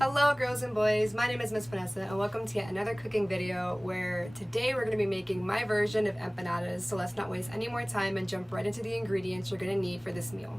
Hello girls and boys, my name is Miss Vanessa and welcome to yet another cooking video where today we're going to be making my version of empanadas, so let's not waste any more time and jump right into the ingredients you're going to need for this meal.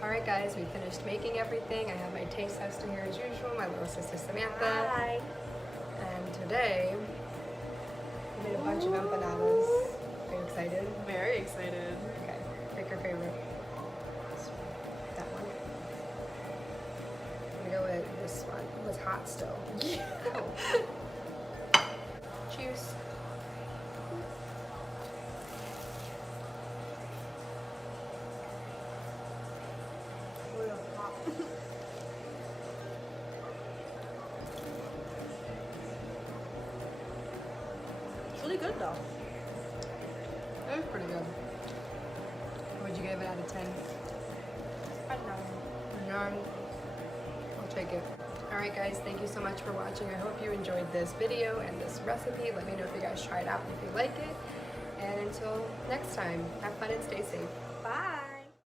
Alright guys, we finished making everything. I have my taste tester here as usual, my little sister Samantha. Hi. And today, we made a bunch of empanadas. Are you excited? Very excited. Okay, pick your favorite. That one. I'm gonna go with this one. It was hot still. Cheers. It's really good though. It was pretty good. Would you give it out of 10? I know. 9. I'll take it. Alright guys, thank you so much for watching. I hope you enjoyed this video and this recipe. Let me know if you guys try it out and if you like it. And until next time, have fun and stay safe. Bye.